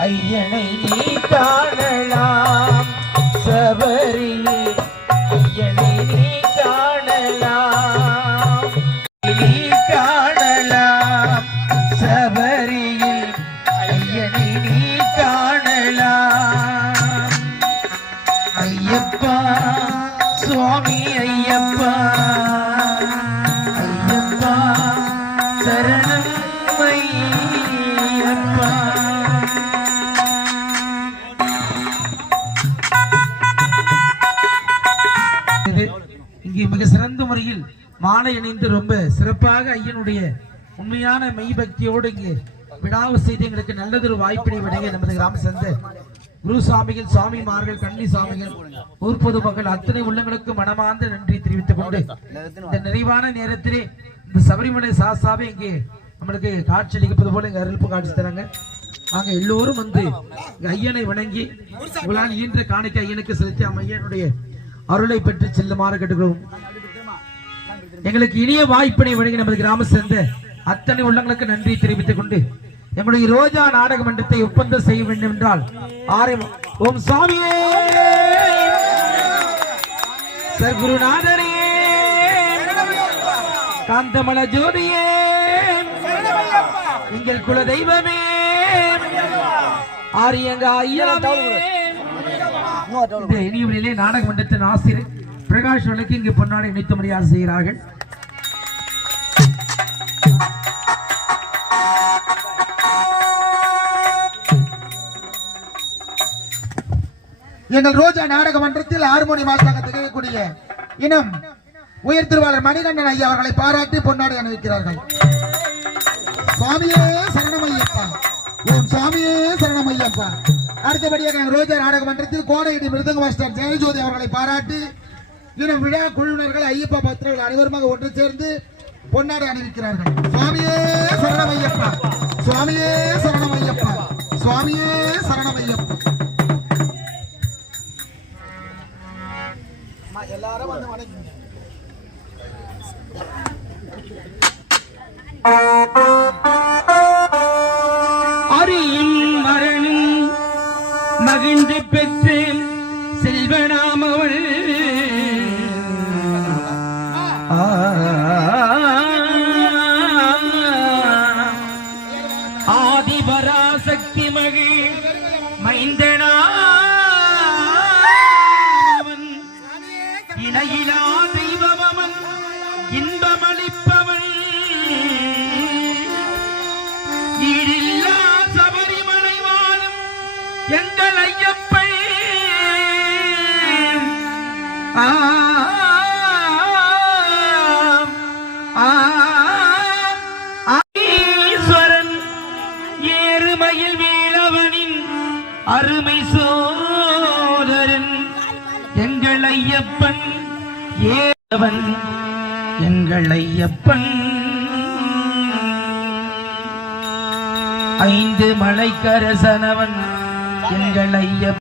ஐயனை நீ காணலாம் சபரியில் ஐயனை நீ காணலாம் நீ காணலாம் சபரியில் ஐயனை நீ காணலாம் ஐயப்பா சுவாமி ஐயப்பா. ஐயப்பா சரணம் ஐயா இங்கே மிக சிறந்த முறையில் மாலை அணிந்து ரொம்ப சிறப்பாக ஐயனுடைய உண்மையான மெய்பக்தியோடு இங்கே விடாவு செய்து எங்களுக்கு நல்லதொரு வாய்ப்பினை வழங்கிய நமது கிராம சந்த குரு சுவாமிகள் சுவாமிமார்கள் கன்னி சுவாமிகள் ஊர் பொதுமக்கள் அத்தனை உள்ளங்களுக்கு மனமார்ந்த நன்றி தெரிவித்துக் கொண்டு இந்த நிறைவான நேரத்திலே இந்த சபரிமலை சாசாவை இங்கே நம்மளுக்கு காட்சி அளிப்பது போல இங்க அருள்ப்பு காட்சி தராங்க. நாங்க எல்லோரும் வந்து இங்க ஐயனை வணங்கி உங்களால் ஈன்ற காணிக்க ஐயனுக்கு செலுத்தி அம் ஐயனுடைய அருளை பெற்று செல்லுமாறு கேட்டுக்கிறோம் எங்களுக்கு இனிய வாய்ப்பினை வழங்கி நமது கிராம சேர்ந்த அத்தனை உள்ளங்களுக்கு நன்றி தெரிவித்துக் கொண்டு எங்களுடைய ரோஜா நாடக மன்றத்தை ஒப்பந்தம் செய்ய வேண்டும் என்றால் ஆரம்பம் ஓம் சுவாமியே! சர்க்குருநாதனே காந்தமல ஜோதியே! எங்கள் குல தெய்வமே ஆரியங்க ஐயாவே இந்த இனியவரிலே நாடக மன்றத்தின் ஆசிரியர் பிரகாஷ் வழக்கு இங்கு பொன்னாடை இணைத்து மரியாதை செய்கிறார்கள். எங்கள் ரோஜா நாடக மன்றத்தில் ஹார்மோனி மாஸ்டாக திகழக்கூடிய இனம் உயர் திருவாளர் மணிகண்டன் ஐயா அவர்களை பாராட்டி பொன்னாடி அணிவிக்கிறார்கள். சுவாமியே சரணமையப்பா ஓம் சுவாமியே சரணமையப்பா அடுத்தபடியாக ரோஜா நாடக மன்றத்தில் கோடையடி மிருதங்க மாஸ்டர் ஜெயஜோதி அவர்களை பாராட்டி இனம் விழா குழுவினர்கள் ஐயப்பா பக்தர்கள் அனைவருமாக ஒன்று சேர்ந்து பொன்னாடை அணிவிக்கிறார்கள். சுவாமியே சரணமையப்பா. சுவாமியே சரணமையப்பா. சுவாமியே சரணமையப்பா. எல்லாரும் வந்து வணங்குங்க. அறியும் மகிழ்ந்து பெற்று செல்வனாமவள் ஆதிபராசக்தி மகிழ் மைந்தனாவன். இணையிலா தெய்வமன் இன்பமளிப்ப ஈஸ்வரன் ஏறுமையில் வீழவனின் அருமை சோதரன். எங்கள் ஐயப்பன் ஏவன். எங்கள் ஐயப்பன். ஐந்து மலைக்கரசனவன். எங்கள் ஐயப்பன்.